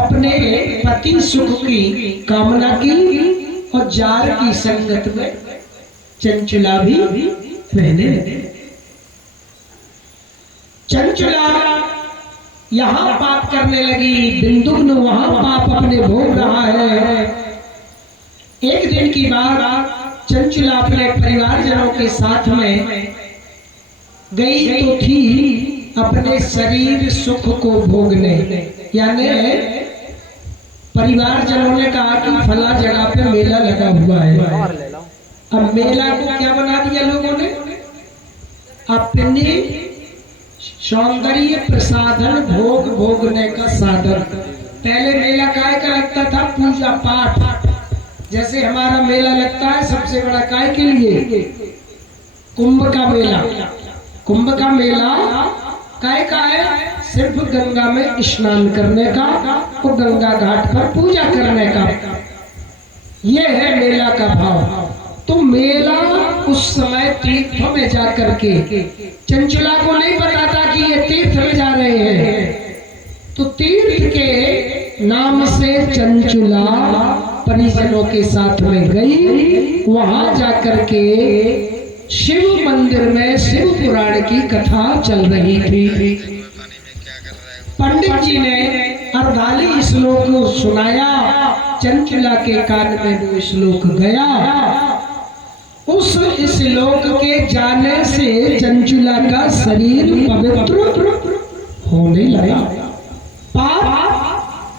अपने पति सुख की कामना की और जार की संगत में चंचला भी रहने लगे। चंचला यहाँ पाप करने लगी, बिंदुग्न वहां पाप अपने भोग रहा है। एक दिन की बात, चंचला अपने परिवारजनों के साथ में गई तो थी अपने शरीर सुख को भोगने। यानी परिवारजनों ने कहा कि फला जगह पे मेला लगा हुआ है। अब मेला को क्या बना दिया लोगों ने, अपने सौंदर्य प्रसाधन भोग भोगने का साधन। पहले मेला काय का लगता था, पूजा पाठ। जैसे हमारा मेला लगता है सबसे बड़ा काय के लिए, कुंभ का मेला। कुंभ का मेला काय का है, सिर्फ गंगा में स्नान करने का और गंगा घाट पर पूजा करने का, ये है मेला का भाव। तो मेला उस समय तीर्थों में जाकर के, चंचला को नहीं पता था कि ये तीर्थ में जा रहे हैं, तो तीर्थ के नाम से चंचला परिजनों के साथ में गई। वहां जाकर के शिव मंदिर में शिव पुराण की कथा चल रही थी। पंडित जी ने अर्धाली श्लोक सुनाया, चंचला के कान में वो श्लोक गया। उस श्लोक के जाने से चंचला का शरीर पवित्र होने लगा, पाप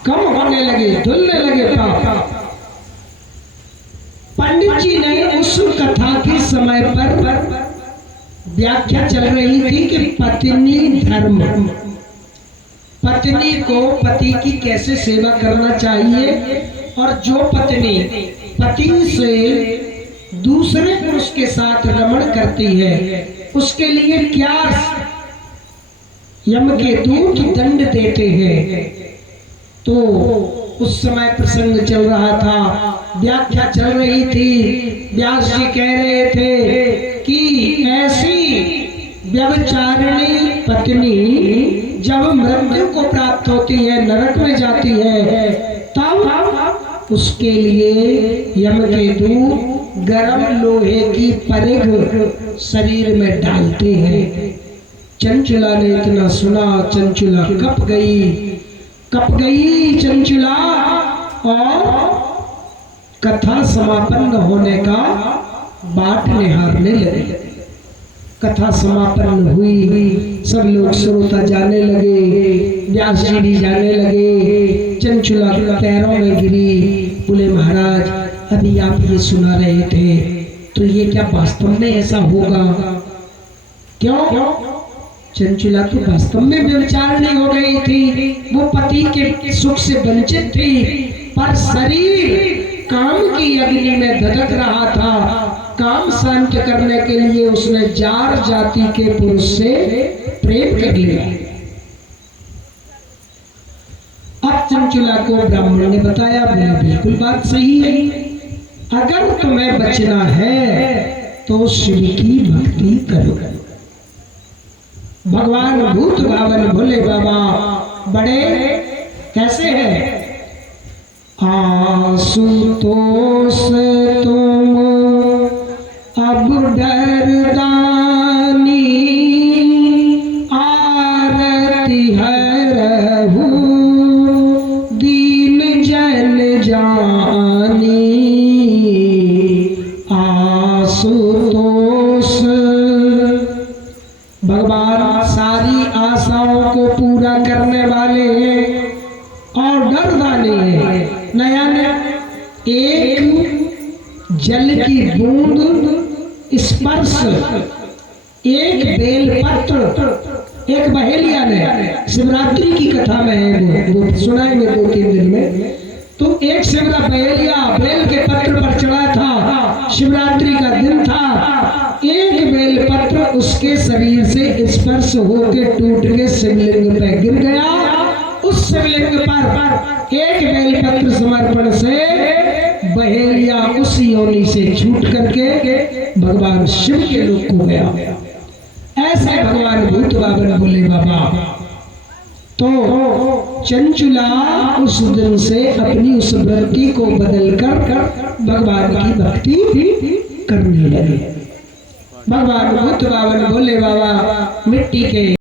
कम होने लगे, धुलने लगे पाप। पंडित जी ने उस कथा के समय पर व्याख्या चल रही थी कि पत्नी धर्म, पत्नी को पति की कैसे सेवा करना चाहिए, और जो पत्नी पति से दूसरे पुरुष के साथ रमण करती है उसके लिए क्या यम के दूत दंड देते हैं। तो उस समय प्रसंग चल रहा था, व्याख्या चल रही थी। व्यास जी कह रहे थे कि ऐसी व्यभिचारिणी पत्नी जब मृत्यु को प्राप्त होती है, नरक में जाती है, तब उसके लिए यम के दूत गरम लोहे की परिघ शरीर में डालते हैं। चंचला ने इतना सुना, चंचला कप गई चंचला, और कथा समापन होने का बाट निहारने लगे। कथा समापन हुई, सब लोग श्रोता जाने लगे, व्यास जी भी जाने लगे। चंचला पैरों में गिरी, बोले महाराज अभी आप ये सुना रहे थे, तो ये क्या वास्तव में ऐसा होगा? क्यों? चंचला तो वास्तव में व्यभिचारिणी हो गई थी, वो पति के सुख से वंचित थी, पर शरीर काम की अग्नि में धधक रहा था। काम शांत करने के लिए उसने जार जाति के पुरुष से प्रेम कर लिया। अब चंचला को ब्राह्मण ने बताया, बोला बिल्कुल बात सही है, अगर तुम्हें बचना है तो शिव की भक्ति करो। भगवान भूत भावन भोले बाबा बड़े कैसे हैं? आशुतोष तुम अब डरदानी, आरती हरहु दीन जन जानी। आशुतोष भगवान सारी आशाओं को पूरा करने वाले हैं और डरदानी है। नया एक जल की बूंद स्पर्श, एक बेलपत्र, एक बहेलिया ने शिवरात्रि की कथा में है, वो सुनाएंगे 2-3 दिन में। तो एक शिवरा बहेलिया बेल के पत्र पर चढ़ा था, शिवरात्रि का दिन था, एक बेलपत्र उसके शरीर से स्पर्श होके टूट के शिवलिंग पे गिर गया। उस शिवलिंग पर एक बेलपत्र समर्पण से बहेलिया उस योनि से छूट करके भगवान शिव के लोक को गया। ऐसे भगवान भूत बाबा बोले बाबा। तो चंचुला उस दिन से अपनी उस वृत्ति को बदलकर भगवान की भक्ति करने लगे। भगवान बुद्ध बाबा बोले बाबा मिट्टी के